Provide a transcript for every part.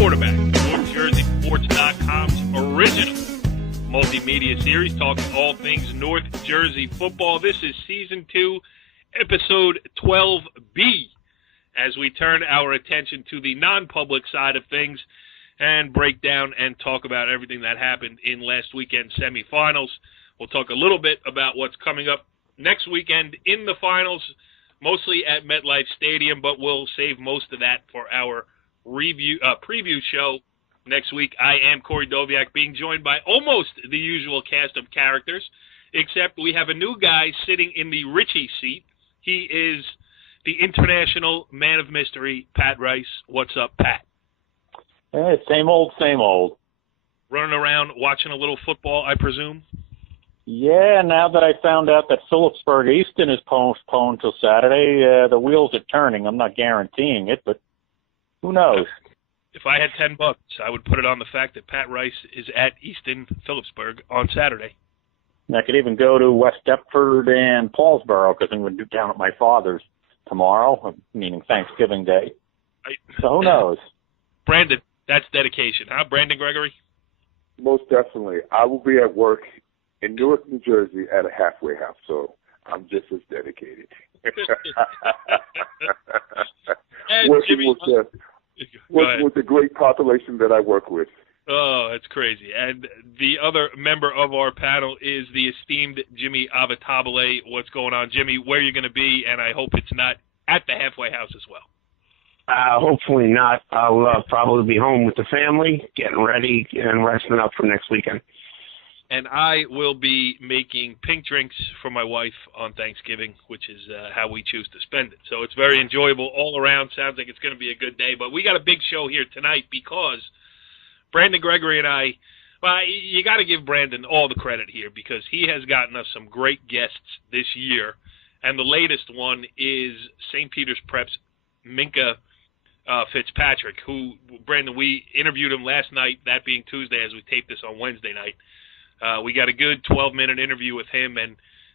Quarterback, NorthJerseySports.com's original multimedia series talking all things North Jersey football. This is Season 2, Episode 12B, as we turn our attention to the non-public side of things and break down and talk about everything that happened in last weekend's semifinals. We'll talk a little bit about what's coming up next weekend in the finals, mostly at MetLife Stadium, but we'll save most of that for our preview show next week. I am Corey Doviak, being joined by almost the usual cast of characters, except we have a new guy sitting in the Richie seat. He is the international man of mystery, Pat Rice. What's up, Pat? Hey, same old, same old. Running around watching a little football, I presume? Yeah, now that I found out that Phillipsburg Easton is postponed till Saturday, the wheels are turning. I'm not guaranteeing it, but who knows? If I had $10, I would put it on the fact that Pat Rice is at Easton Phillipsburg on Saturday. And I could even go to West Deptford and Paulsboro because I'm going to do down at my father's tomorrow, meaning Thanksgiving Day. So who knows? Brandon, that's dedication, huh? Brandon Gregory? Most definitely. I will be at work in Newark, New Jersey at a halfway house, so I'm just as dedicated. Working with the great population that I work with. Oh, that's crazy. And the other member of our panel is the esteemed Jimmy Avitable. What's going on, Jimmy? Where are you going to be? And I hope it's not at the halfway house as well. Hopefully not. I'll probably be home with the family, getting ready and resting up for next weekend. And I will be making pink drinks for my wife on Thanksgiving, which is how we choose to spend it. So it's very enjoyable all around. Sounds like it's going to be a good day. But we got a big show here tonight because Brandon Gregory and I, well, you got to give Brandon all the credit here because he has gotten us some great guests this year. And the latest one is St. Peter's Prep's Minkah Fitzpatrick, who, Brandon, we interviewed him last night, that being Tuesday, as we taped this on Wednesday night. We got a good 12-minute interview with him, and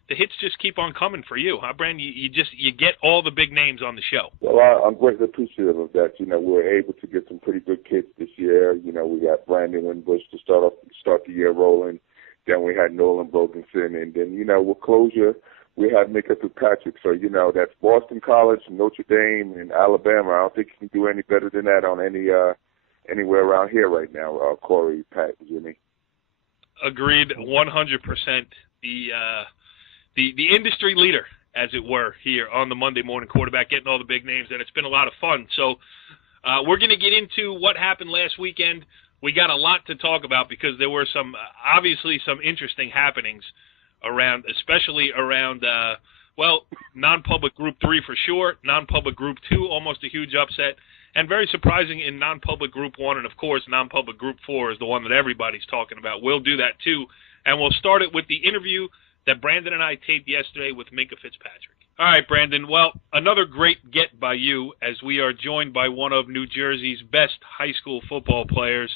the hits just keep on coming for you, huh, Brandon? You get all the big names on the show. Well, I'm greatly appreciative of that. We were able to get some pretty good kids this year. We got Brandon Wimbush to start the year rolling. Then we had Nolan Broganson, and then with closure we had Minkah Fitzpatrick. So that's Boston College, Notre Dame, and Alabama. I don't think you can do any better than that on anywhere around here right now. Corey, Pat, Jimmy. Agreed, 100%. The industry leader, as it were, here on the Monday Morning Quarterback, getting all the big names, and it's been a lot of fun. So we're going to get into what happened last weekend. We got a lot to talk about because there were obviously some interesting happenings around, especially around, non-public Group 3 for sure, non-public Group 2, almost a huge upset. And very surprising in non-public Group 1, and, of course, non-public Group 4 is the one that everybody's talking about. We'll do that, too. And we'll start it with the interview that Brandon and I taped yesterday with Minkah Fitzpatrick. All right, Brandon. Well, another great get by you as we are joined by one of New Jersey's best high school football players.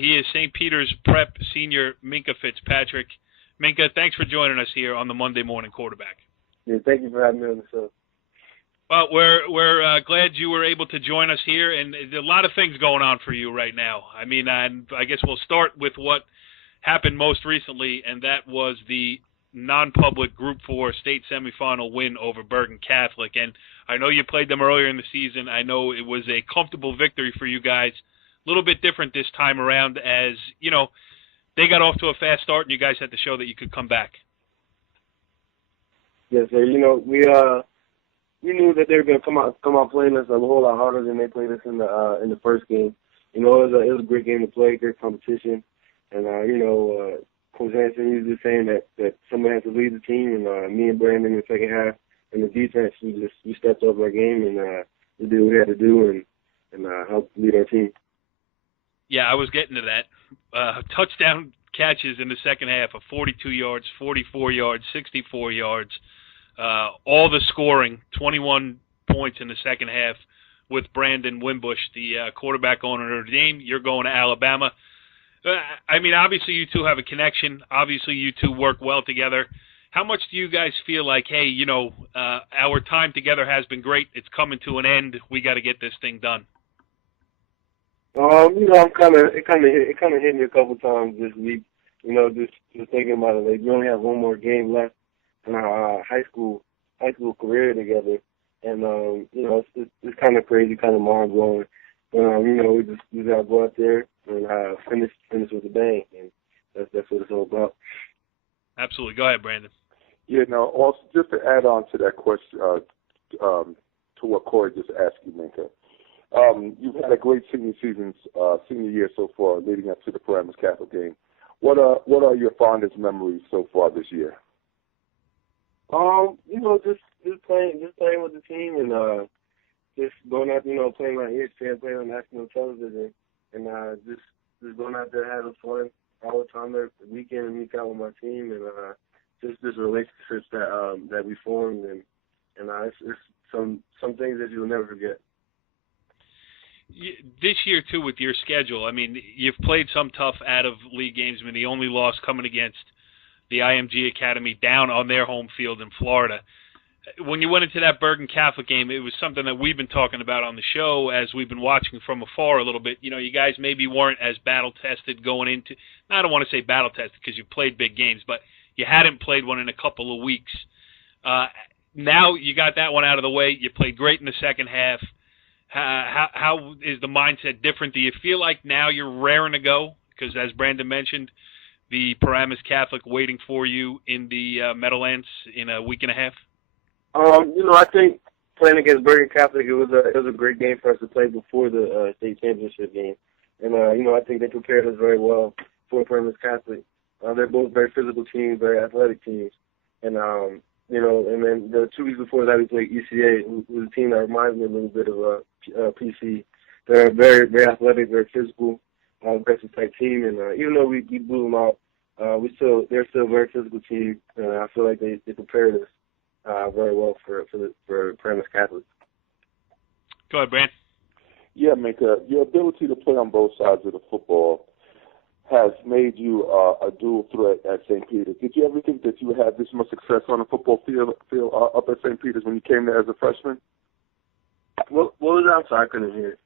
He is St. Peter's Prep senior Minkah Fitzpatrick. Minkah, thanks for joining us here on the Monday Morning Quarterback. Yeah, thank you for having me on the show. Well, we're glad you were able to join us here, and there's a lot of things going on for you right now. I mean, and I guess we'll start with what happened most recently, and that was the non-public Group 4 state semifinal win over Bergen Catholic. And I know you played them earlier in the season. I know it was a comfortable victory for you guys. A little bit different this time around as, they got off to a fast start, and you guys had to show that you could come back. Yes, sir. We knew that they were going to come out playing us a whole lot harder than they played us in the first game. It was a great game to play, great competition, and Coach Hanson usually saying that somebody has to lead the team, and me and Brandon in the second half, and the defense we stepped up our game and we did what we had to do and helped lead our team. Yeah, I was getting to that. Touchdown catches in the second half of 42 yards, 44 yards, 64 yards. All the scoring, 21 points in the second half with Brandon Wimbush, the quarterback on Notre Dame. You're going to Alabama. I mean, obviously you two have a connection. Obviously you two work well together. How much do you guys feel like, hey, our time together has been great. It's coming to an end. We got to get this thing done. I'm it kind of hit me a couple times this week. Just thinking about it. Like, we only have one more game left in our high school career together, and it's kind of crazy, kind of mind blowing. But we gotta go out there and finish with a bang, and that's what it's all about. Absolutely. Go ahead, Brandon. Yeah. Now, also just to add on to that question, to what Corey just asked you, Minkah. You've had a great senior year so far, leading up to the Paramus Catholic game. What are your fondest memories so far this year? Just playing with the team and just going out, playing on ESPN, playing on national television, and just going out there having fun all the time, every weekend and week out with my team, and just relationships that we formed, and it's some things that you'll never forget. This year, too, with your schedule, I mean, you've played some tough out-of-league games. I mean, the only loss coming against the IMG Academy down on their home field in Florida. When you went into that Bergen Catholic game, it was something that we've been talking about on the show as we've been watching from afar a little bit. You guys maybe weren't as battle-tested going into – I don't want to say battle-tested because you played big games, but you hadn't played one in a couple of weeks. Now you got that one out of the way. You played great in the second half. How is the mindset different? Do you feel like now you're raring to go? Because as Brandon mentioned, the Paramus Catholic waiting for you in the Meadowlands in a week and a half? I think playing against Bergen Catholic, it was a great game for us to play before the state championship game. And, I think they prepared us very well for Paramus Catholic. They're both very physical teams, very athletic teams. And, and then the 2 weeks before that, we played ECA, who was a team that reminds me a little bit of PC. They're very, very athletic, very physical, aggressive type team. And even though we blew them out, they're still a very physical team. And I feel like they prepared us very well for Paramus Catholic. Go ahead, Brandon. Yeah, Minkah, your ability to play on both sides of the football has made you a dual threat at St. Peter's. Did you ever think that you would have this much success on the football field up at St. Peter's when you came there as a freshman? What was that? I'm sorry, I couldn't hear it.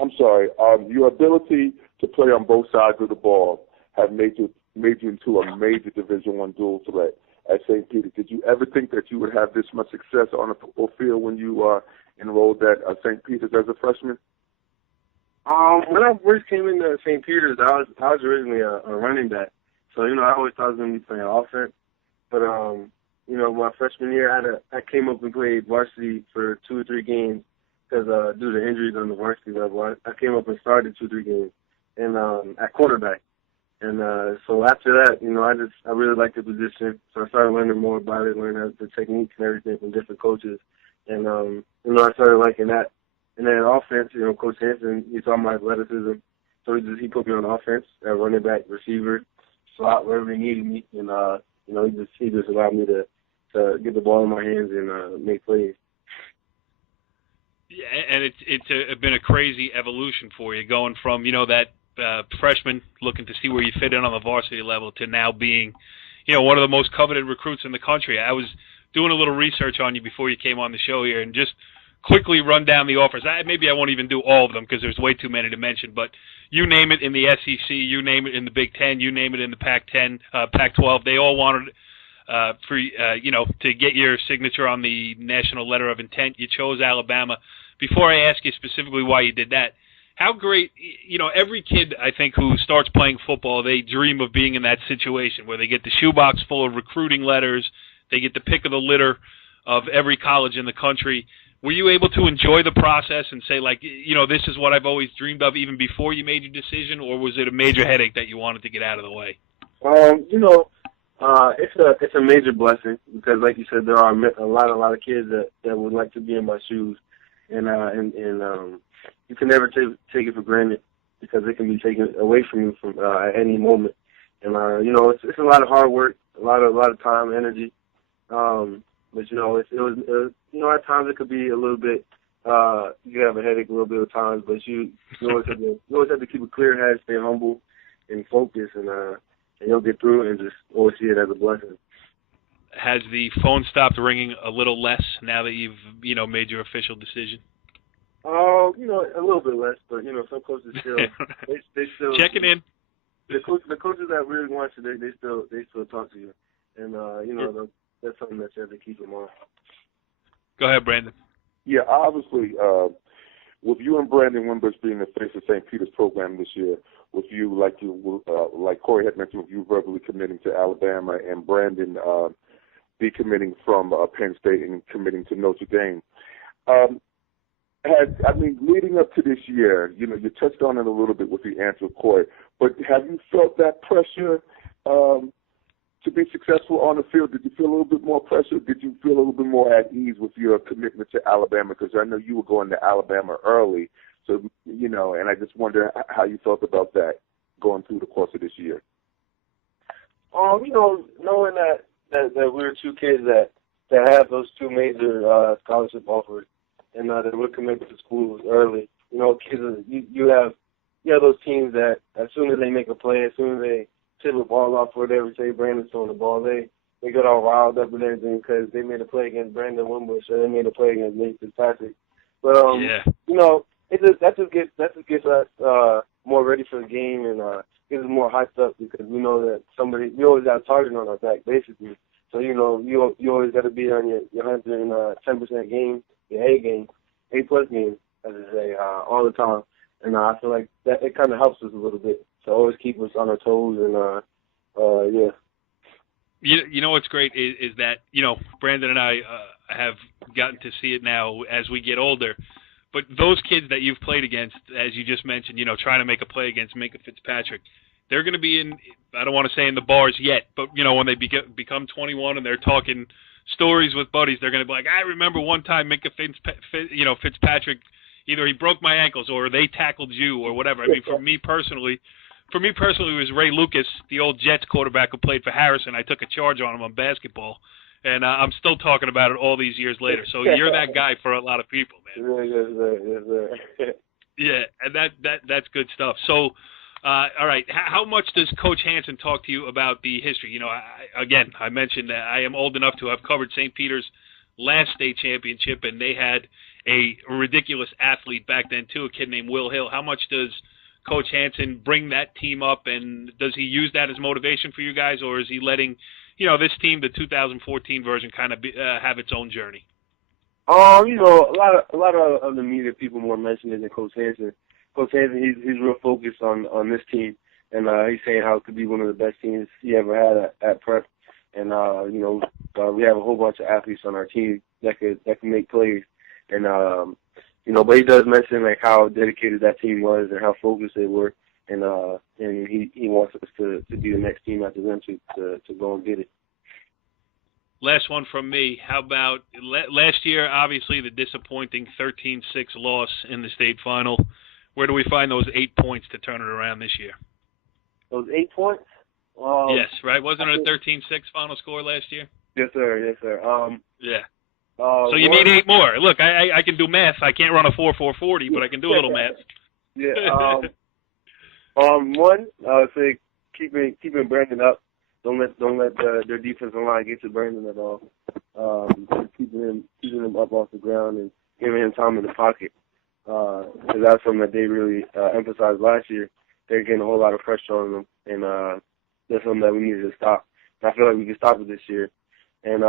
I'm sorry. Your ability to play on both sides of the ball have made you into a major Division I dual threat at St. Peter's. Did you ever think that you would have this much success on the football field when you enrolled at St. Peter's as a freshman? When I first came into St. Peter's, I was originally a running back. So, I always thought I was going to be playing offense. But, my freshman year, I came up and played varsity for 2 or 3 games because due to injuries on the varsity level, I came up and started 2 or 3 games and at quarterback. And so after that, I really liked the position. So I started learning more about it, learning the techniques and everything from different coaches. And, I started liking that. And then offense, Coach Hanson, he saw my athleticism. So he put me on offense, at running back, receiver, slot, wherever he needed me. And, he just allowed me to get the ball in my hands and make plays. Yeah, and it's been a crazy evolution for you, going from, that freshman looking to see where you fit in on the varsity level to now being, one of the most coveted recruits in the country. I was doing a little research on you before you came on the show here and just quickly run down the offers. Maybe I won't even do all of them because there's way too many to mention, but you name it in the SEC, you name it in the Big Ten, you name it in the Pac-10, Pac-12. They all wanted to get your signature on the national letter of intent. You chose Alabama. Before I ask you specifically why you did that, how great, every kid, I think, who starts playing football, they dream of being in that situation where they get the shoebox full of recruiting letters, they get the pick of the litter of every college in the country. Were you able to enjoy the process and say, this is what I've always dreamed of even before you made your decision, or was it a major headache that you wanted to get out of the way? It's a major blessing because, like you said, there are a lot of kids that would like to be in my shoes, and you can never take it for granted because it can be taken away from you at any moment. And it's a lot of hard work, a lot of time, energy. But at times it could be a little bit. You could have a headache a little bit at times, but you always have to keep a clear head, stay humble, and focus, and you'll get through it and just always see it as a blessing. Has the phone stopped ringing a little less now that you've made your official decision? You know, a little bit less, but you know, some coaches still they still checking in. The coaches that really want you, they still talk to you, and you know, that's something that you have to keep in mind. Go ahead, Brandon. Yeah, obviously, with you and Brandon Wimbush being the face of St. Peter's program this year, with you, like Corey had mentioned, with you verbally committing to Alabama and Brandon decommitting from Penn State and committing to Notre Dame. Leading up to this year, you know, you touched on it a little bit with the answer, Corey, but have you felt that pressure to be successful on the field? Did you feel a little bit more pressure? Did you feel a little bit more at ease with your commitment to Alabama? Because I know you were going to Alabama early, so, you know, and I just wonder how you felt about that going through the course of this year. You know, knowing that we were two kids that have those two major scholarship offers, and that we're committed to schools early. You know, kids, you have those teams that as soon as they make a play, as soon as they tip the ball off, whatever, say Brandon's throwing the ball, they get all riled up and everything because they made a play against Brandon Wimbush or they made a play against Minkah Fitzpatrick. But you know, that just gets us more ready for the game and gets us more hyped up because we know that we always got a target on our back basically. So you know, you always got to be on your 110% game. Your A-plus game, as I say, all the time. And I feel like that it kind of helps us a little bit to always keep us on our toes and, yeah. You know what's great is that, you know, Brandon and I have gotten to see it now as we get older. But those kids that you've played against, as you just mentioned, you know, trying to make a play against Minkah Fitzpatrick, they're going to be in, I don't want to say in the bars yet, but, you know, when they become 21 and they're talking stories with buddies, they're going to be like, I remember one time Minkah Fitzpatrick, either he broke my ankles or they tackled you or whatever. I mean, for me personally, it was Ray Lucas, the old Jets quarterback who played for Harrison. I took a charge on him on basketball, and I'm still talking about it all these years later. So you're that guy for a lot of people, man. Yes. Yeah, and that's good stuff. So, all right, how much does Coach Hansen talk to you about the history? You know, I mentioned that I am old enough to have covered St. Peter's last state championship, and they had a ridiculous athlete back then, too, a kid named Will Hill. How much does Coach Hansen bring that team up, and does he use that as motivation for you guys, or is he letting, you know, this team, the 2014 version, kind of have its own journey? You know, a lot of the media people more mention it than Coach Hansen. Coach Hansen, he's real focused on this team, and he's saying how it could be one of the best teams he ever had at Prep. And you know, we have a whole bunch of athletes on our team that can make plays. And you know, but he does mention like how dedicated that team was and how focused they were. And he wants us to be the next team after them to go and get it. Last one from me. How about last year? Obviously, the disappointing 13-6 loss in the state final. Where do we find those 8 points to turn it around this year? Those 8 points? Yes, right. Wasn't it a 13-6 final score last year? Yes, sir. Yeah. So you need 8 more. Look, I can do math. I can't run a 4.40, but I can do a little math. Yeah. One, I would say keeping Brandon up. Don't let their defensive line get to Brandon at all. Keeping him up off the ground and giving him time in the pocket. Because that's something that they really emphasized last year. They're getting a whole lot of pressure on them, and that's something that we needed to stop. And I feel like we can stop it this year. And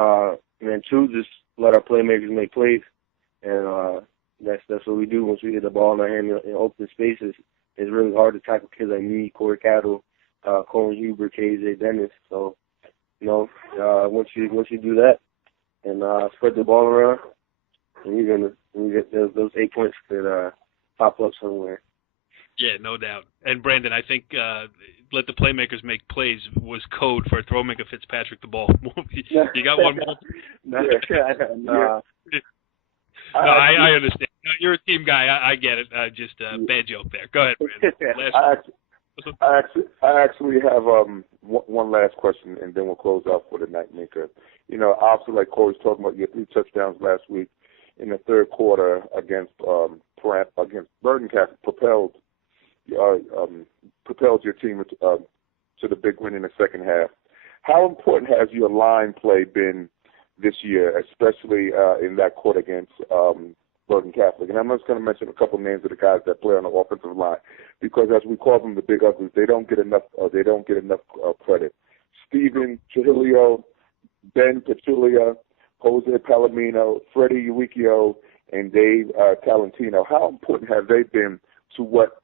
then 2, just let our playmakers make plays, and that's what we do once we get the ball in our hand in open spaces. It's really hard to tackle kids like me, Corey Cattle, Cohen Huber, KJ Dennis. So, you know, once you do that and spread the ball around, and you get those 8 points could pop up somewhere. Yeah, no doubt. And Brandon, I think let the playmakers make plays was code for throw Minkah Fitzpatrick the ball. You got one more? No. I understand. No, you're a team guy. I get it. Just a bad joke there. Go ahead, Brandon. I actually have one last question, and then we'll close out for the night, Minkah. You know, obviously, like Corey's talking about, you had 3 touchdowns last week in the third quarter against Bergen Catholic, propelled your team to the big win in the second half. How important has your line play been this year, especially in that quarter against Bergen Catholic. And I'm just going to mention a couple names of the guys that play on the offensive line, because as we call them, the big uglies, they don't get enough credit. Stephen Trujillo, Ben Pachulia, Jose Palomino, Freddie Uwikio, and Dave Talentino. How important have they been to what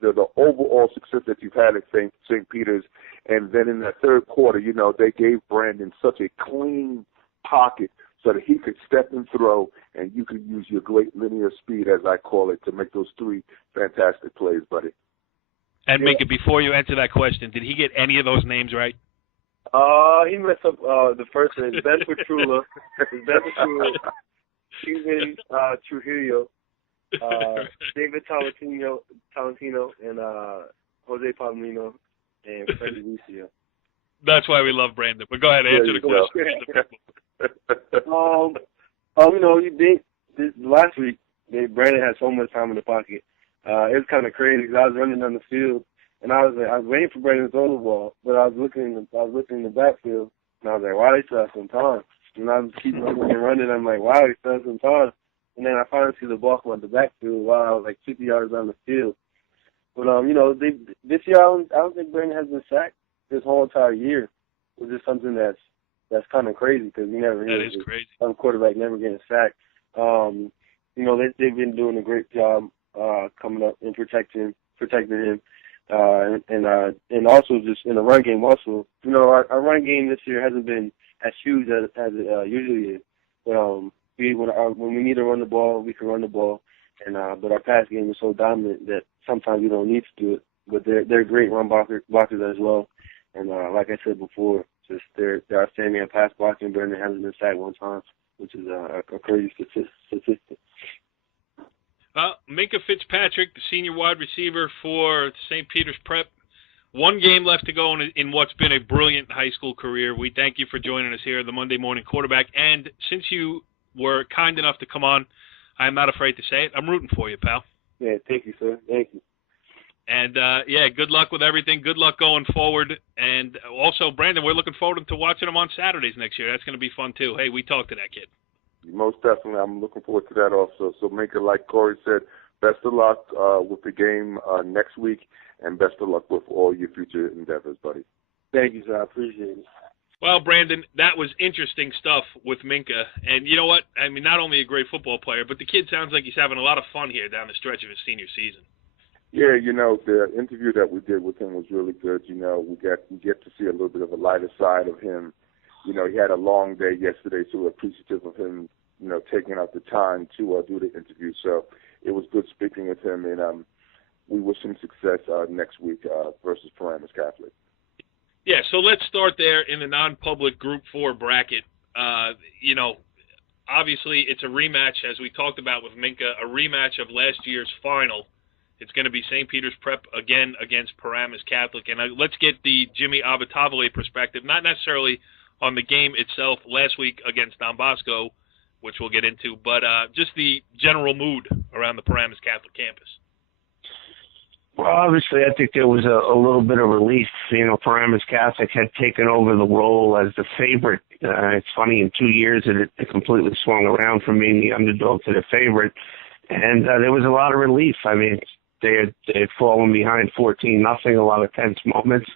the overall success that you've had at St. Peter's? And then in that third quarter, they gave Brandon such a clean pocket so that he could step and throw, and you could use your great linear speed, as I call it, to make those three fantastic plays, buddy. And Minkah, before you answer that question, did he get any of those names right? He messed up the first name. Ben Petrula, Stephen Trujillo, David Talentino, and Jose Palomino, and Freddie Lucio. That's why we love Brandon. But go ahead, answer the question. Last week, Brandon had so much time in the pocket. It was kind of crazy because I was running down the field, and I was waiting for Brandon to throw the ball, but I was looking in the backfield, and I was like, wow, they still have some time. And I was keep running, I'm like, wow, they still have some time. And then I finally see the ball come out the backfield while I was like 50 yards down the field. But this year I don't think Brandon has been sacked this whole entire year, which is something that's kind of crazy because you never hear some quarterback never getting sacked. They've been doing a great job coming up and protecting him, and also just in the run game. Also, our run game this year hasn't been as huge as it usually is. But when we need to run the ball, we can run the ball, and but our pass game is so dominant that sometimes we don't need to do it. But they're great run blockers as well. And like I said before, just they're outstanding at pass blocking. Brandon hasn't been sacked one time, which is a crazy statistic. Minkah Fitzpatrick, the senior wide receiver for St. Peter's Prep. One game left to go in what's been a brilliant high school career. We thank you for joining us here at the Monday Morning Quarterback. And since you were kind enough to come on, I'm not afraid to say it, I'm rooting for you, pal. Yeah, thank you, sir. Thank you. And, good luck with everything. Good luck going forward. And also, Brandon, we're looking forward to watching him on Saturdays next year. That's going to be fun, too. Hey, we talked to that kid. Most definitely. I'm looking forward to that also. So, Minkah, like Corey said, best of luck with the game next week, and best of luck with all your future endeavors, buddy. Thank you, sir. I appreciate it. Well, Brandon, that was interesting stuff with Minkah. And you know what? I mean, not only a great football player, but the kid sounds like he's having a lot of fun here down the stretch of his senior season. Yeah, the interview that we did with him was really good. We get to see a little bit of a lighter side of him. He had a long day yesterday, so we're appreciative of him, taking out the time to do the interview. So it was good speaking with him, and we wish him success next week versus Paramus Catholic. Yeah, so let's start there in the non-public Group 4 bracket. Obviously it's a rematch, as we talked about with Minkah, a rematch of last year's final. It's going to be St. Peter's Prep again against Paramus Catholic. And let's get the Jimmy Avitable perspective, not necessarily on the game itself last week against Don Bosco, which we'll get into, but just the general mood around the Paramus Catholic campus. Well, obviously, I think there was a little bit of relief. Paramus Catholic had taken over the role as the favorite. It's funny, in 2 years, it completely swung around from being the underdog to the favorite. And there was a lot of relief. I mean, they had fallen behind 14-0, a lot of tense moments.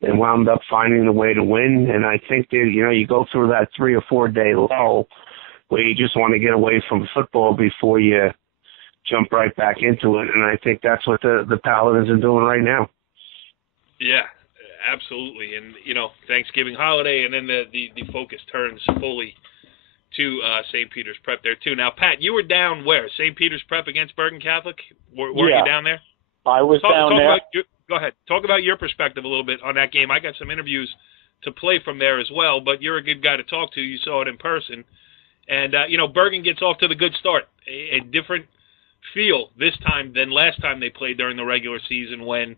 They wound up finding a way to win. And I think that, you go through that 3 or 4 day lull where you just want to get away from football before you jump right back into it. And I think that's what the Paladins are doing right now. Yeah, absolutely. And, Thanksgiving holiday, and then the focus turns fully to St. Peter's Prep there, too. Now, Pat, you were down where? St. Peter's Prep against Bergen Catholic? Weren't you down there? I was down there. Go ahead. Talk about your perspective a little bit on that game. I got some interviews to play from there as well, but you're a good guy to talk to. You saw it in person. And, Bergen gets off to the good start. A different feel this time than last time they played during the regular season when,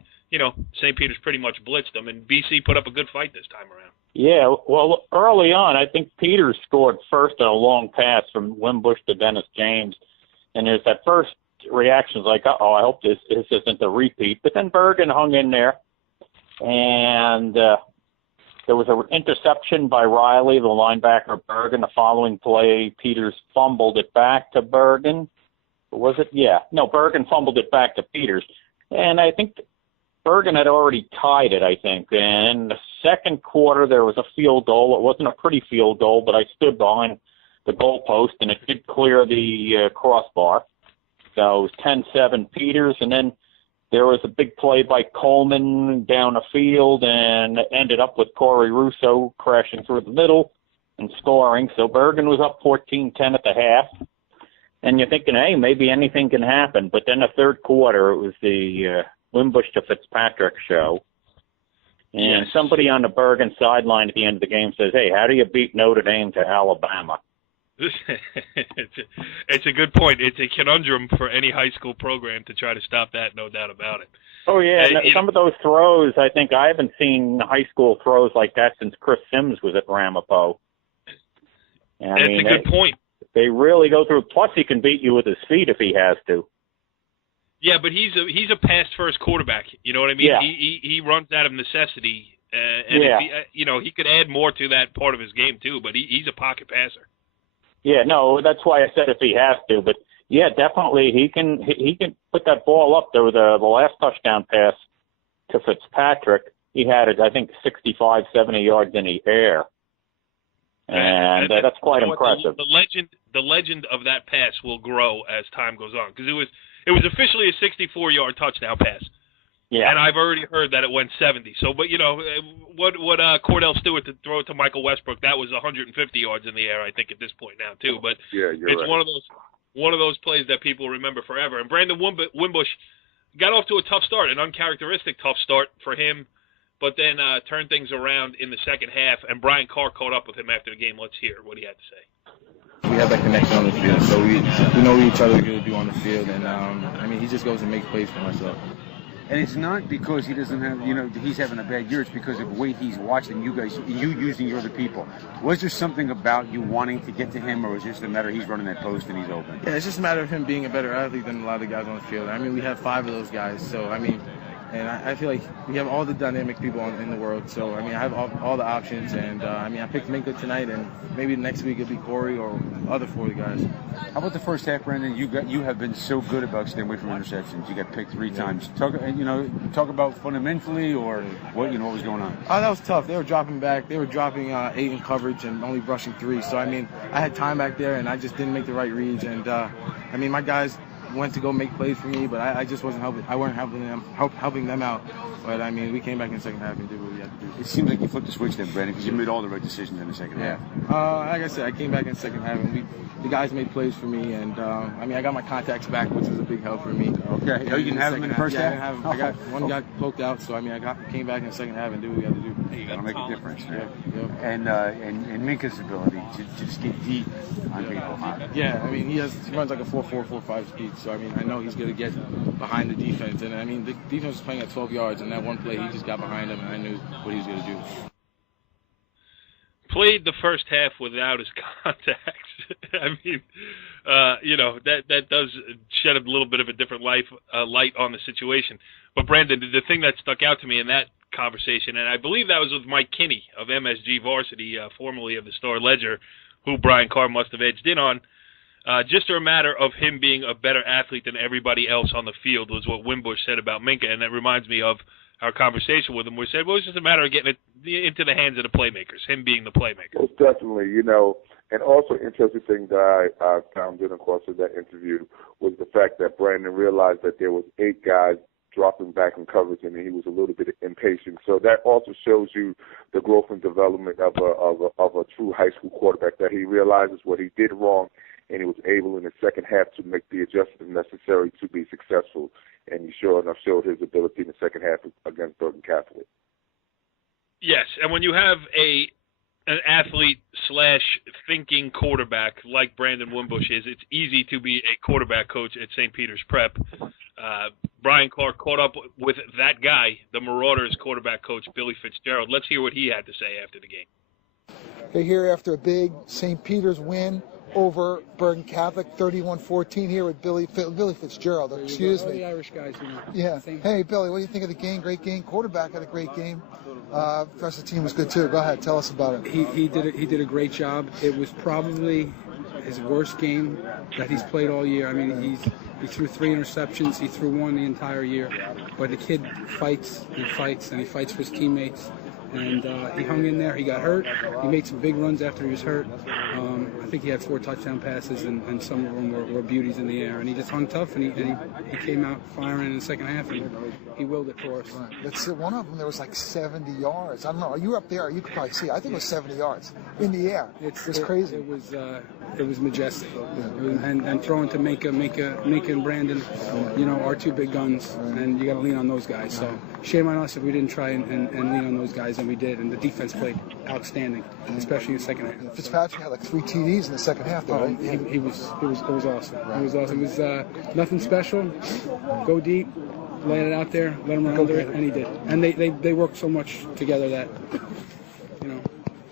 St. Peter's pretty much blitzed them, and BC put up a good fight this time around. Yeah, well, early on, I think Peters scored first on a long pass from Wimbush to Dennis James, and there's that first reaction like, I hope this isn't a repeat. But then Bergen hung in there, and there was an interception by Riley, the linebacker of Bergen. The following play, Peters fumbled it back to Bergen, was it? Yeah. No, Bergen fumbled it back to Peters. And I think Bergen had already tied it, I think. And in the second quarter, there was a field goal. It wasn't a pretty field goal, but I stood behind the goalpost, and it did clear the crossbar. So it was 10-7 Peters, and then there was a big play by Coleman down the field, and ended up with Corey Russo crashing through the middle and scoring. So Bergen was up 14-10 at the half. And you're thinking, hey, maybe anything can happen. But then the third quarter, it was the Wimbush to Fitzpatrick show. And somebody on the Bergen sideline at the end of the game says, hey, how do you beat Notre Dame to Alabama? It's a good point. It's a conundrum for any high school program to try to stop that, no doubt about it. Oh, yeah. Some of those throws, I think I haven't seen high school throws like that since Chris Sims was at Ramapo. That's a good point. They really go through. Plus, he can beat you with his feet if he has to. Yeah, but he's a pass-first quarterback. You know what I mean? Yeah. He runs out of necessity, and if he could add more to that part of his game too. But he's a pocket passer. Yeah, no, that's why I said if he has to. But yeah, definitely he can put that ball up. There was the last touchdown pass to Fitzpatrick. He had it, I think, 65, 70 yards in the air. And that's quite impressive. The legend of that pass will grow as time goes on, because it was officially a 64-yard touchdown pass. Yeah. And I've already heard that it went 70. So, but what Cordell Stewart to throw it to Michael Westbrook, that was 150 yards in the air, I think, at this point now too. But it's right. one of those plays that people remember forever. And Brandon Wimbush got off to a tough start, an uncharacteristic tough start for him. But then turned things around in the second half, and Brian Carr caught up with him after the game. Let's hear what he had to say. We have that connection on the field, so we know what each other are going to do on the field, and he just goes and makes plays for myself. And it's not because he doesn't have, he's having a bad year. It's because of the way he's watching you guys, you using your other people. Was there something about you wanting to get to him, or was it just a matter he's running that post and he's open? Yeah, it's just a matter of him being a better athlete than a lot of the guys on the field. I mean, we have 5 of those guys, so and I feel like we have all the dynamic people in the world. So, I have all the options. And, I picked Minkah tonight, and maybe next week it'll be Corey or other 40 guys. How about the first half, Brandon? You have been so good about staying away from interceptions. You got picked 3 times. Talk about fundamentally or what was going on. Oh, that was tough. They were dropping back. They were dropping 8 in coverage and only rushing 3. So, I had time back there, and I just didn't make the right reads. And, my guys went to go make plays for me, but I just wasn't helping. I weren't helping them out. But we came back in the second half and did what we had to do. It seems like you flipped the switch then, Brandon, because you made all the right decisions in the second half. Like I said, I came back in the second half, and the guys made plays for me, and I got my contacts back, which was a big help for me. Okay. You didn't have them in the first half? I didn't have them. I got one got poked out, so came back in the second half and did what we had to do. That'll make a difference. Right? Yeah. And Minkah's ability to just get deep on people. Yeah, he runs like a 4.4, 4.5 speed, so I know he's going to get behind the defense, and the defense was playing at 12 yards, and that one play he just got behind him, and I knew what he was going to do. Played the first half without his contacts. That does shed a little bit of a different light on the situation. But Brandon, the thing that stuck out to me in that conversation, and I believe that was with Mike Kinney of MSG Varsity, formerly of the Star Ledger, who Brian Carr must have edged in on. Just a matter of him being a better athlete than everybody else on the field was what Wimbush said about Minkah, and that reminds me of our conversation with him. We said, well, it's just a matter of getting it into the hands of the playmakers, him being the playmaker. Most definitely, and also interesting thing that I found in the course of that interview was the fact that Brandon realized that there was 8 guys dropping back in coverage, and he was a little bit impatient. So that also shows you the growth and development of a true high school quarterback, that he realizes what he did wrong, and he was able in the second half to make the adjustments necessary to be successful. And he sure enough showed his ability in the second half against Bergen Catholic. Yes, and when you have an athlete/thinking quarterback like Brandon Wimbush is, it's easy to be a quarterback coach at St. Peter's Prep. Brian Carr caught up with that guy, the Marauders quarterback coach, Billy Fitzgerald. Let's hear what he had to say after the game. They're here after a big St. Peter's win over Bergen Catholic, 31-14 here with Billy Fitzgerald. Excuse me. The Irish guys, Yeah. Hey, Billy, what do you think of the game? Great game. Quarterback had a great game. The rest of the team was good too. Go ahead, tell us about it. He did a great job. It was probably his worst game that he's played all year. He threw 3 interceptions. He threw 1 the entire year. But the kid fights and fights for his teammates. And he hung in there. He got hurt. He made some big runs after he was hurt. I think he had 4 touchdown passes, and some of them were beauties in the air. And he just hung tough, and he came out firing in the second half, and he willed it for us. Right. One of them, there was like 70 yards. I don't know. You were up there. You could probably see. I think it was 70 yards in the air. It was crazy. It was majestic. Yeah. And throwing to Minkah and Brandon, our 2 big guns, and you got to lean on those guys. So shame on us if we didn't try and lean on those guys, and we did. And the defense played outstanding, especially in the second half. Fitzpatrick had like 3 TDs in the second half, though, right? It was awesome. Right. It was awesome. It was nothing special. Go deep, lay it out there, let him run under it, and he did. And they worked so much together that,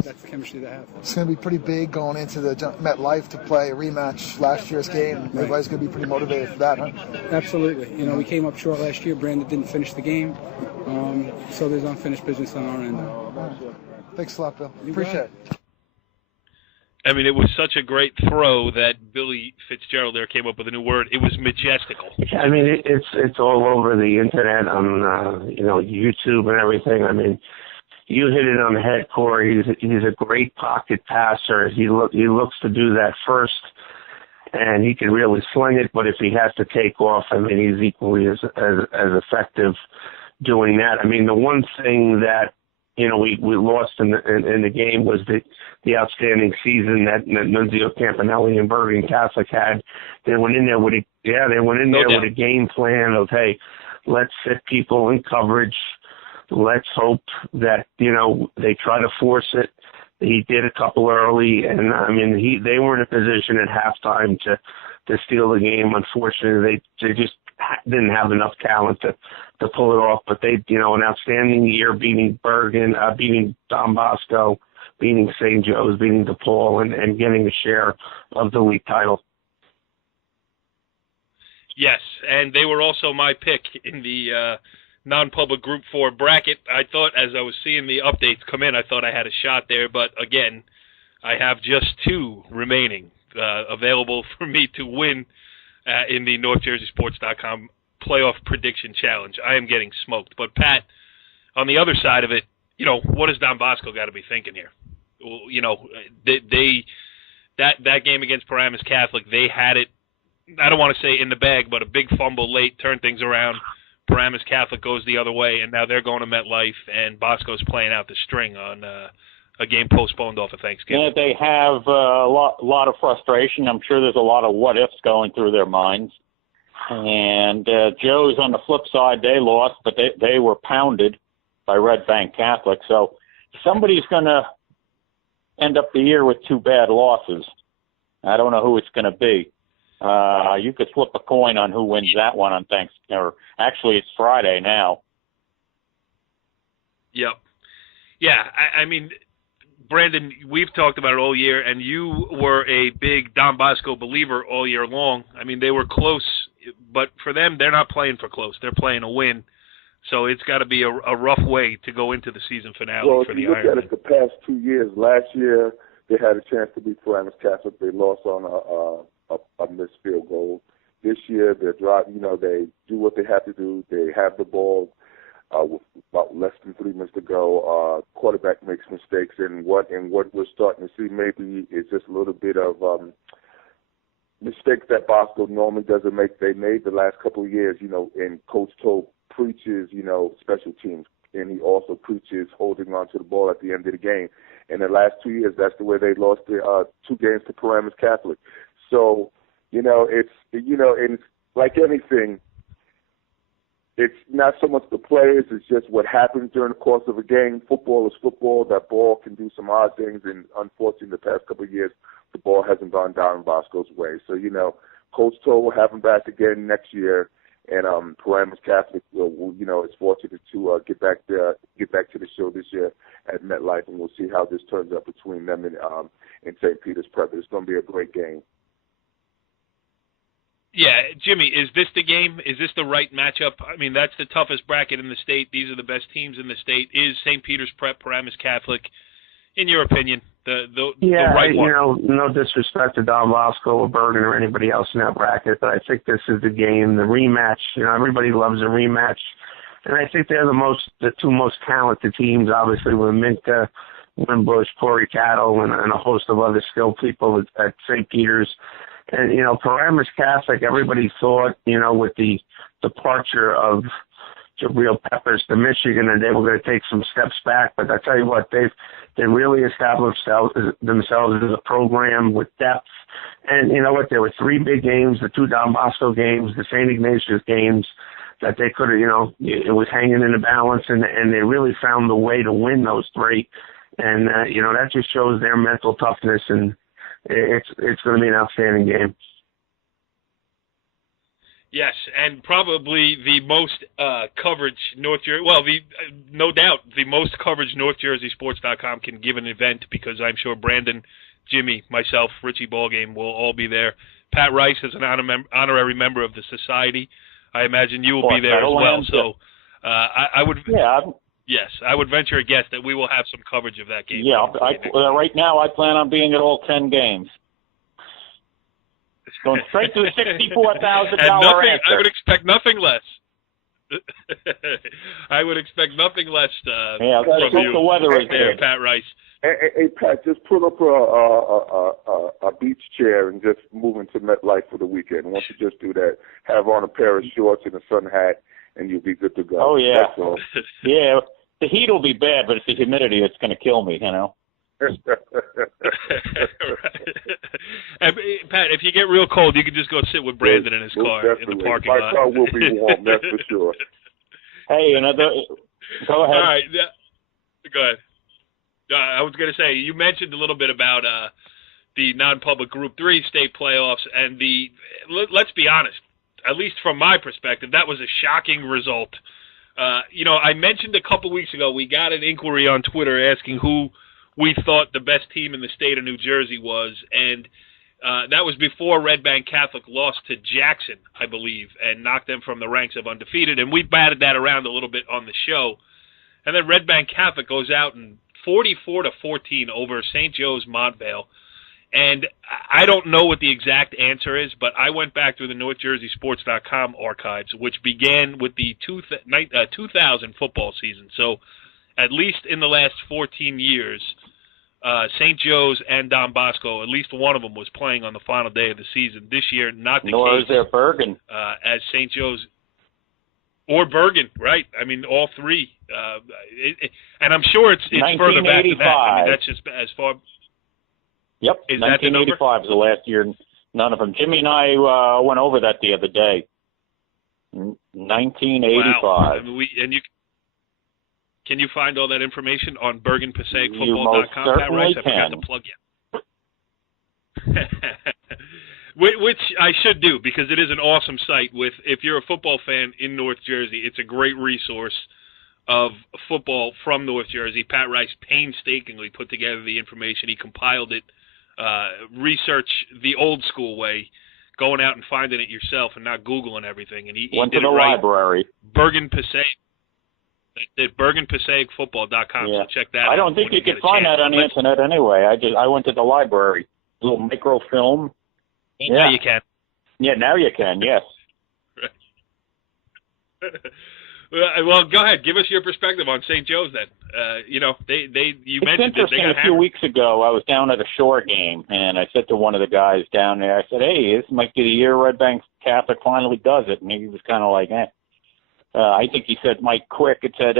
that's the chemistry they have. It's going to be pretty big going into the MetLife to play a rematch last year's game. Right. Everybody's going to be pretty motivated for that, huh? Absolutely. We came up short last year. Brandon didn't finish the game, so there's unfinished business on our end. Right. Thanks a lot, Bill. Appreciate it. I mean, it was such a great throw that Billy Fitzgerald there came up with a new word. It was majestical. I mean, it's all over the internet, on YouTube and everything. I mean, you hit it on the head, Corey. He's a great pocket passer. He looks to do that first, and he can really sling it. But if he has to take off, I mean, he's equally as effective doing that. I mean, the one thing that we lost in the game was the outstanding season that Nunzio Campanelli and Bergen Catholic had. They went in there with a game plan of, hey, let's sit people in coverage. Let's hope that they try to force it. He did a couple early, and I mean they were in a position at halftime to steal the game. Unfortunately, they just didn't have enough talent to pull it off. But they an outstanding year, beating Bergen, beating Don Bosco, beating St. Joe's, beating DePaul, and getting a share of the league title. Yes, and they were also my pick in the non-public Group 4 bracket. I thought, as I was seeing the updates come in, I thought I had a shot there, but again, I have just 2 remaining available for me to win in the NorthJerseySports.com playoff prediction challenge. I am getting smoked. But Pat, on the other side of it, what does Don Bosco got to be thinking here? Well, that game against Paramus Catholic, they had it, I don't want to say in the bag, but a big fumble late, turned things around. Paramus Catholic goes the other way, and now they're going to MetLife, and Bosco's playing out the string on a game postponed off of Thanksgiving. Yeah, they have a lot of frustration. I'm sure there's a lot of what-ifs going through their minds. And Joe's on the flip side. They lost, but they were pounded by Red Bank Catholic. So somebody's going to end up the year with 2 bad losses. I don't know who it's going to be. You could flip a coin on who wins that one on Thanksgiving. Or actually, it's Friday now. Yep. Yeah, I mean, Brandon, we've talked about it all year, and you were a big Don Bosco believer all year long. I mean, they were close, but for them, they're not playing for close. They're playing a win. So it's got to be a rough way to go into the season finale for the Ironmen. Well, if you look at it the past 2 years, last year they had a chance to beat Paramus Catholic. They lost on a missed field goal. This year, they're driving. They do what they have to do. They have the ball with about less than 3 minutes to go. Quarterback makes mistakes, and what we're starting to see maybe is just a little bit of mistakes that Bosco normally doesn't make. They made the last couple of years. And Coach Toe preaches, special teams, and he also preaches holding on to the ball at the end of the game. In the last 2 years, that's the way they lost the 2 games to Paramus Catholic. So, it's like anything. It's not so much the players, it's just what happens during the course of a game. Football is football. That ball can do some odd things, and unfortunately, the past couple of years, the ball hasn't gone down Bosco's way. So, Coach Toe will have him back again next year, and Paramus Catholic is fortunate to get back to the show this year at MetLife, and we'll see how this turns out between them and St. Peter's Prep. It's going to be a great game. Yeah, Jimmy, is this the game? Is this the right matchup? I mean, that's the toughest bracket in the state. These are the best teams in the state. Is St. Peter's Prep, Paramus Catholic, in your opinion, The right one. You know, no disrespect to Don Bosco or Bergen or anybody else in that bracket, but I think this is the game, the rematch. You know, everybody loves a rematch. And I think they're the two most talented teams, obviously, with Minkah, Wimbush, Corey Cattle, and a host of other skilled people at St. Peter's. And, you know, Paramus Catholic, everybody thought, you know, with the departure of Jabril Peppers to Michigan, and they were going to take some steps back. But I tell you what, they really established themselves as a program with depth. And you know what, there were three big games, the two Don Bosco games, the St. Ignatius games, that they could have, you know, it was hanging in the balance, and they really found the way to win those three. And, you know, that just shows their mental toughness, and it's going to be an outstanding game. Yes, and probably the most coverage North Jersey. Well, no doubt the most coverage NorthJerseySports.com can give an event, because I'm sure Brandon, Jimmy, myself, Richie Ballgame will all be there. Pat Rice is an honorary member of the society. I imagine you will be there as well. So I would. Yeah. Yes, I would venture a guess that we will have some coverage of that game. Yeah, right now I plan on being at all 10 games. Going straight to the $64,000 answer. I would expect nothing less. I would expect nothing less from you. The weather is there, Pat Rice. Hey, Pat, just pull up a beach chair and just move into MetLife for the weekend. Once you just do that, have on a pair of shorts and a sun hat, and you'll be good to go. Oh, yeah. That's all. Yeah, the heat will be bad, but it's the humidity that's going to kill me, you know. Right. And, Pat, if you get real cold, you can just go sit with Brandon in his car in the parking lot. My car will be warm, that's for sure. Hey, go ahead. All right, go ahead. I was going to say, you mentioned a little bit about the non-public Group 3 state playoffs, and let's be honest, at least from my perspective, that was a shocking result. You know, I mentioned a couple weeks ago, we got an inquiry on Twitter asking who we thought the best team in the state of New Jersey was, and that was before Red Bank Catholic lost to Jackson, I believe, and knocked them from the ranks of undefeated, and we batted that around a little bit on the show. And then Red Bank Catholic goes out and 44-14 over St. Joe's Montvale. And I don't know what the exact answer is, but I went back through the NorthJerseySports.com archives, which began with the 2000 football season. So at least in the last 14 years, St. Joe's and Don Bosco, at least one of them was playing on the final day of the season. This year, not the Nor case. is there Bergen. As St. Joe's or Bergen, right? I mean, all three. And I'm sure it's further back than that. I mean, that's just as far. Yep, is 1985 is the last year. None of them. Jimmy and I went over that the other day. 1985. Wow. I mean, can you find all that information on BergenPassagFootball.com? You most certainly Pat Rice? I forgot to plug you. Which I should do, because it is an awesome site. If you're a football fan in North Jersey, it's a great resource of football from North Jersey. Pat Rice painstakingly put together the information. He compiled it, research the old school way, going out and finding it yourself and not Googling everything. And he went did to the library. BergenPassag. At BergenPassagFootball.com. Yeah. So check that out. I don't think you can find that on the internet anyway. I went to the library. A little microfilm. Yeah. Now you can. Yeah, now you can, yes. Well, go ahead. Give us your perspective on St. Joe's then. You know, you mentioned that they got a few weeks ago, I was down at a shore game, and I said to one of the guys down there, I said, hey, this might be the year Red Bank Catholic finally does it. And he was kind of like, I think he said Mike Quick. It said,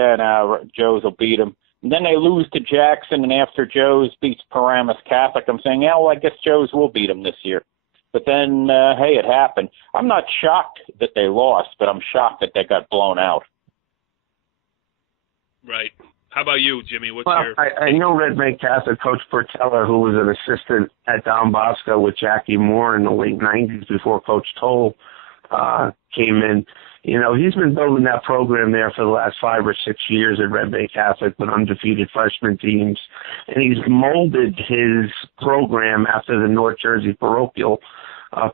Joe's will beat him. And then they lose to Jackson, and after Joe's beats Paramus Catholic, I'm saying, yeah, well, I guess Joe's will beat him this year. But then, hey, it happened. I'm not shocked that they lost, but I'm shocked that they got blown out. Right. How about you, Jimmy? What's well, your... I know Red Bank Catholic Coach Portella, who was an assistant at Don Bosco with Jackie Moore in the late 90s before Coach Toll came in. You know, he's been building that program there for the last 5 or 6 years at Red Bank Catholic with undefeated freshman teams. And he's molded his program after the North Jersey parochial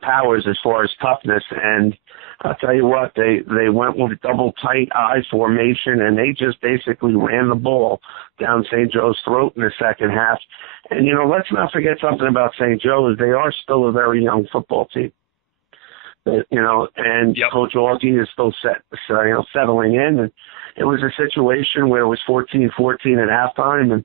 powers as far as toughness. And I'll tell you what, they went with double tight I formation, and they just basically ran the ball down St. Joe's throat in the second half. And, let's not forget something about St. Joe's. They are still a very young football team. And yep. Coach Augie is still settling in. And it was a situation where it was 14-14 at halftime, and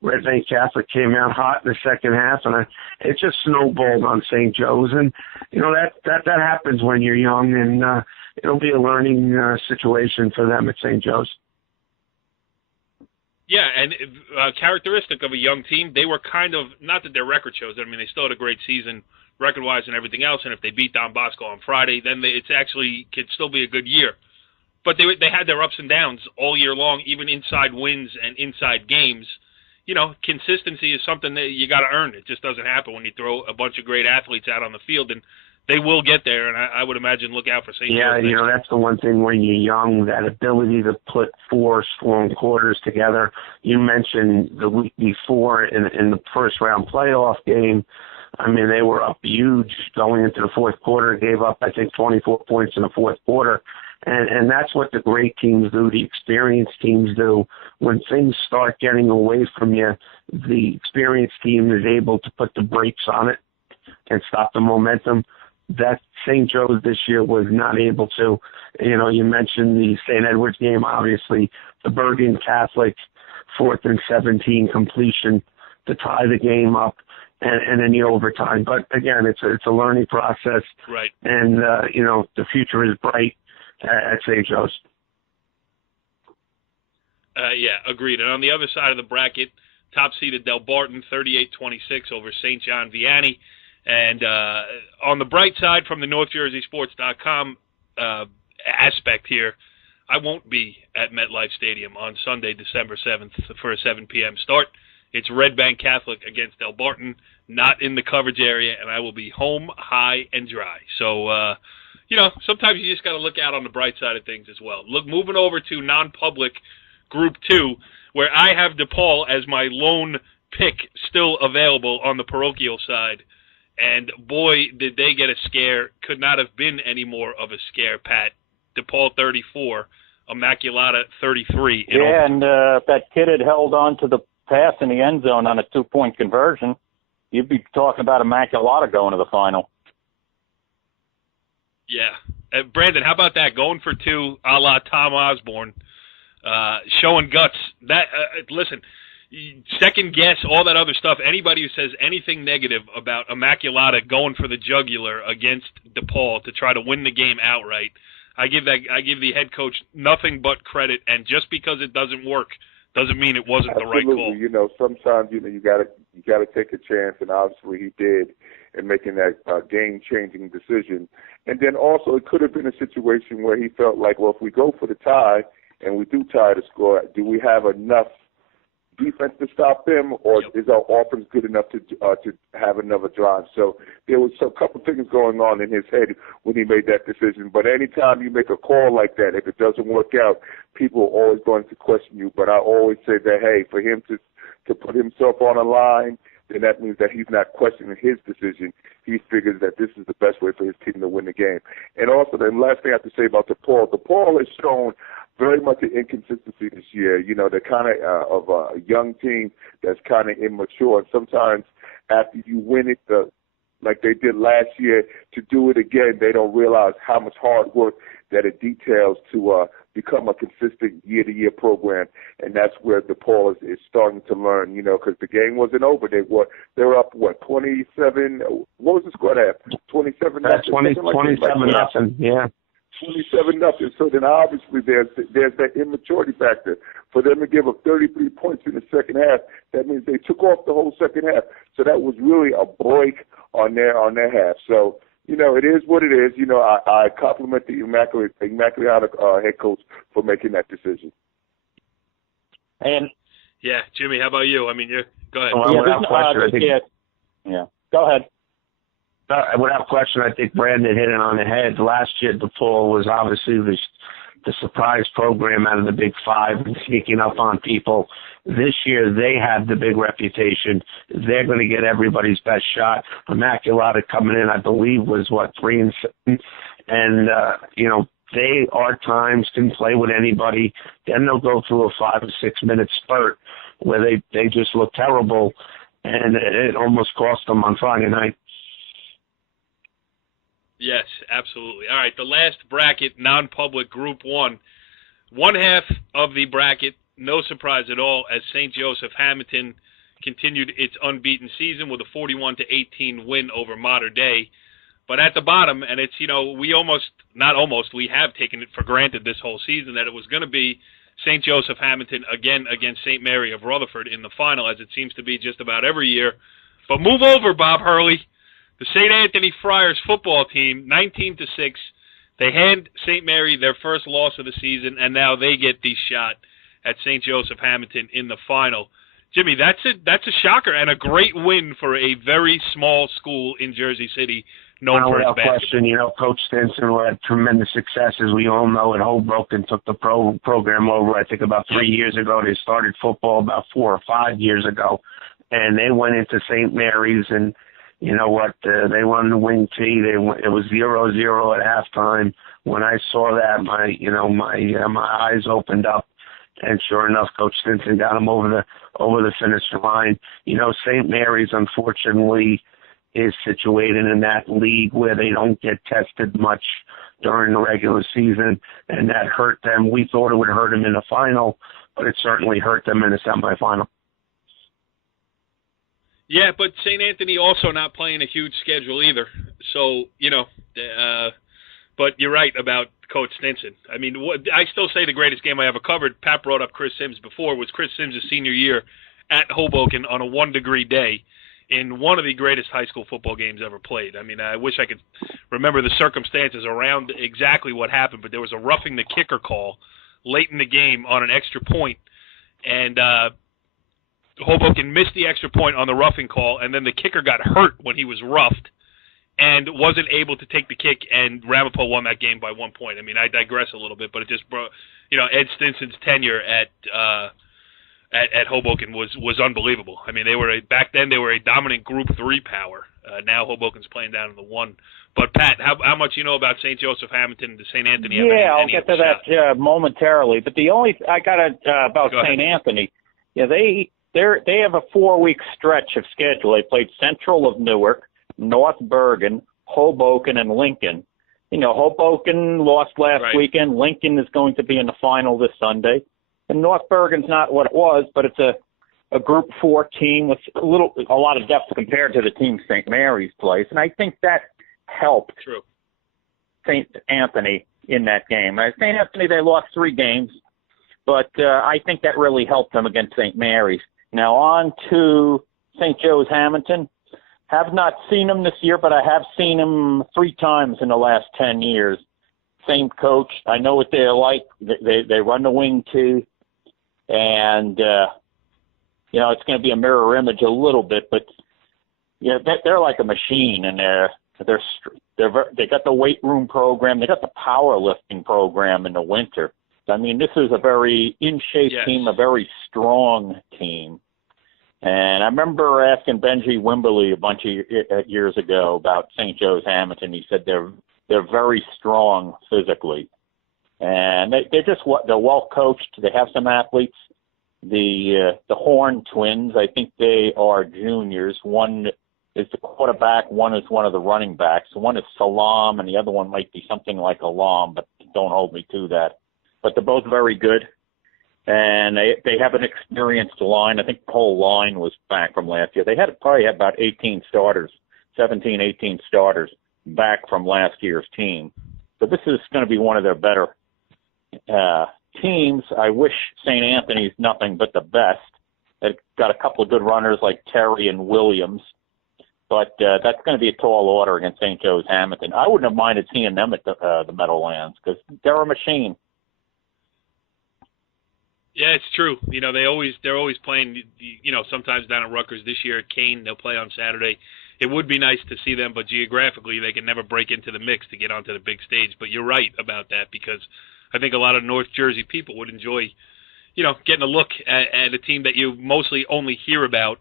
Red Bank Catholic came out hot in the second half, and it just snowballed on St. Joe's. And, that happens when you're young, and it'll be a learning situation for them at St. Joe's. Yeah, and characteristic of a young team, they were kind of, not that their record shows, I mean, they still had a great season record-wise and everything else, and if they beat Don Bosco on Friday, then it's actually could still be a good year. But they had their ups and downs all year long, even inside wins and inside games. Consistency is something that you got to earn. It just doesn't happen when you throw a bunch of great athletes out on the field, and they will get there, and I would imagine look out for St. Yeah, Joe's. That's the one thing when you're young, that ability to put 4 strong quarters together. You mentioned the week before in the first-round playoff game, I mean, they were up huge going into the fourth quarter, gave up, I think, 24 points in the fourth quarter. And that's what the great teams do, the experienced teams do. When things start getting away from you, the experienced team is able to put the brakes on it and stop the momentum. That St. Joe's this year was not able to. You mentioned the St. Edward's game, obviously, the Bergen Catholic 4th and 17 completion to tie the game up. And then the overtime. But again, it's a learning process. Right. And, the future is bright at St. Joe's. Yeah, agreed. And on the other side of the bracket, top-seeded Del Barton, 38-26 over St. John Vianney. And on the bright side, from the NorthJerseySports.com aspect here, I won't be at MetLife Stadium on Sunday, December 7th for a 7 p.m. start. It's Red Bank Catholic against Del Barton, not in the coverage area, and I will be home, high, and dry. So, sometimes you just got to look out on the bright side of things as well. Look, moving over to non-public Group 2, where I have DePaul as my lone pick still available on the parochial side. And, boy, did they get a scare. Could not have been any more of a scare, Pat. DePaul 34, Immaculata 33. Yeah, and if that kid had held on to the pass in the end zone on a 2-point conversion, you'd be talking about Immaculata going to the final. Yeah. Brandon, how about that? Going for 2, a la Tom Osborne, showing guts. That listen, second guess, all that other stuff. Anybody who says anything negative about Immaculata going for the jugular against DePaul to try to win the game outright, I give the head coach nothing but credit. And just because it doesn't work doesn't mean it wasn't Absolutely. the right call. Sometimes you gotta take a chance, and obviously he did in making that game-changing decision. And then also it could have been a situation where he felt like, well, if we go for the tie and we do tie the score, do we have enough defense to stop them, or is our offense good enough to have another drive? So there was a couple things going on in his head when he made that decision. But anytime you make a call like that, if it doesn't work out, people are always going to question you. But I always say that, hey, for him to put himself on a line, then that means that he's not questioning his decision. He figures that this is the best way for his team to win the game. And also, the last thing I have to say about DePaul has shown very much an inconsistency this year. They're kind of a young team that's kind of immature. And sometimes after you win it, like they did last year, to do it again, they don't realize how much hard work that it details to become a consistent year-to-year program. And that's where DePaul is starting to learn, because the game wasn't over. They were up, 27? What was the score at? 27 nothing. 27 nothing, yeah. 27-0. So then obviously there's that immaturity factor. For them to give up 33 points in the second half, that means they took off the whole second half. So that was really a break on their half. So, it is what it is. I compliment the Immaculata head coach for making that decision. And yeah, Jimmy, how about you? I mean, go ahead. Well, without question, Go ahead. Without question, I think Brandon hit it on the head. Last year, DePaul was obviously the surprise program out of the Big Five and sneaking up on people. This year, they have the big reputation. They're going to get everybody's best shot. Immaculata coming in, I believe, was, 3-7. And, they, are times, can play with anybody. Then they'll go through a 5 or 6 minute spurt where they just look terrible, and it almost cost them on Friday night. Yes, absolutely. All right, the last bracket, non-public Group 1. One half of the bracket, no surprise at all, as St. Joseph Hamilton continued its unbeaten season with a 41-18 win over Mater Dei. But at the bottom, and it's, we have taken it for granted this whole season that it was going to be St. Joseph Hamilton again against St. Mary of Rutherford in the final, as it seems to be just about every year. But move over, Bob Hurley. The St. Anthony Friars football team, 19-6. They hand St. Mary their first loss of the season, and now they get the shot at St. Joseph Hamilton in the final. Jimmy, that's a shocker and a great win for a very small school in Jersey City known for its basketball. Question, Coach Stinson had tremendous success, as we all know, at Hoboken, took the program over, I think, about 3 years ago. They started football about 4 or 5 years ago, and they went into St. Mary's, and you know what? They won the wing tee. It was 0-0 at halftime. When I saw that, my eyes opened up, and sure enough, Coach Stinson got them over the finish line. St. Mary's, unfortunately, is situated in that league where they don't get tested much during the regular season, and that hurt them. We thought it would hurt them in the final, but it certainly hurt them in the semifinal. Yeah, but St. Anthony also not playing a huge schedule either. So, but you're right about Coach Stinson. I mean, I still say the greatest game I ever covered, Pat brought up Chris Sims before, was Chris Sims' senior year at Hoboken on a 1-degree day in one of the greatest high school football games ever played. I mean, I wish I could remember the circumstances around exactly what happened, but there was a roughing the kicker call late in the game on an extra point, and Hoboken missed the extra point on the roughing call, and then the kicker got hurt when he was roughed and wasn't able to take the kick, and Ramapo won that game by 1 point. I mean, I digress a little bit, but it just brought, Ed Stinson's tenure at Hoboken was unbelievable. I mean, back then they were a dominant Group 3 power. Now Hoboken's playing down in the 1. But Pat, how much you know about St. Joseph Hamilton and St. Anthony? Yeah, I'll get to that momentarily. But I got about St. Anthony. Yeah, they have a 4-week stretch of schedule. They played Central of Newark, North Bergen, Hoboken, and Lincoln. Hoboken lost last weekend. Lincoln is going to be in the final this Sunday. And North Bergen's not what it was, but it's a Group 4 team with a lot of depth compared to the team St. Mary's plays. And I think that helped St. Anthony in that game. St. Anthony, they lost 3 games, but I think that really helped them against St. Mary's. Now on to St. Joe's Hamilton. Have not seen him this year, but I have seen him 3 times in the last 10 years. Same coach. I know what they're like. They run the wing too. And, it's going to be a mirror image a little bit, but they're like a machine, and they got the weight room program. They got the powerlifting program in the winter. I mean, this is a very in-shape team, a very strong team. And I remember asking Benji Wimberly a bunch of years ago about St. Joe's Hamilton. He said they're very strong physically, and they're well coached. They have some athletes. The Horn twins, I think they are juniors. One is the quarterback. One is one of the running backs. One is Salam, and the other one might be something like Alam, but don't hold me to that. But they're both very good. And they have an experienced line. I think the whole line was back from last year. They probably had about 18 starters, 17, 18 starters back from last year's team. So this is going to be one of their better teams. I wish St. Anthony's nothing but the best. They've got a couple of good runners like Terry and Williams. But that's going to be a tall order against St. Joe's Hamilton. I wouldn't have minded seeing them at the Meadowlands because they're a machine. Yeah, it's true. They're always playing, sometimes down at Rutgers. This year at Kane, they'll play on Saturday. It would be nice to see them, but geographically they can never break into the mix to get onto the big stage. But you're right about that because I think a lot of North Jersey people would enjoy, getting a look at a team that you mostly only hear about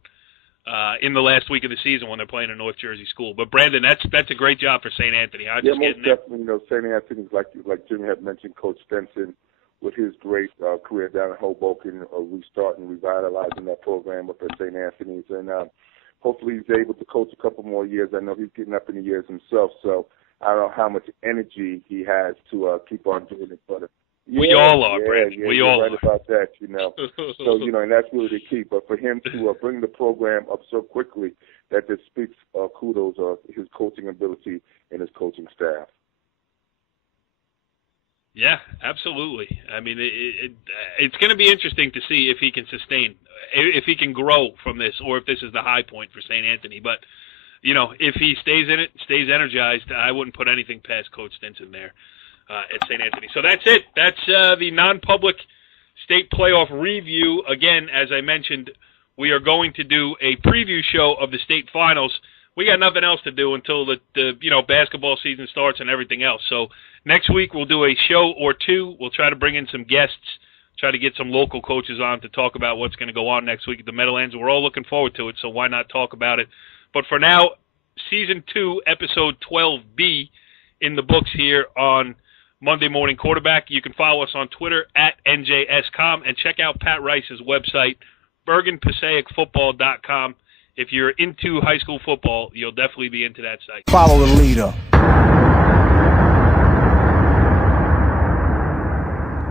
in the last week of the season when they're playing a North Jersey school. But Brandon, that's a great job for St. Anthony. Most definitely. St. Anthony's like Jim had mentioned, Coach Stenson with his great career down in Hoboken, restarting, revitalizing that program up at St. Anthony's, and hopefully he's able to coach a couple more years. I know he's getting up in the years himself, so I don't know how much energy he has to keep on doing it. But we all are, Brandon. We all right are. about that, So, and that's really the key. But for him to bring the program up so quickly, that just speaks kudos of his coaching ability and his coaching staff. Yeah, absolutely. I mean, it's going to be interesting to see if he can sustain, if he can grow from this, or if this is the high point for St. Anthony. But, if he stays in it, stays energized, I wouldn't put anything past Coach Stinson there at St. Anthony. So that's it. That's the non-public state playoff review. Again, as I mentioned, we are going to do a preview show of the state finals. We got nothing else to do until the basketball season starts and everything else. So next week we'll do a show or two. We'll try to bring in some guests, try to get some local coaches on to talk about what's going to go on next week at the Meadowlands. We're all looking forward to it, so why not talk about it? But for now, Season 2, Episode 12B in the books here on Monday Morning Quarterback. You can follow us on Twitter at NJScom and check out Pat Rice's website, BergenPassaiCfootball.com. If you're into high school football, you'll definitely be into that site. Follow the leader.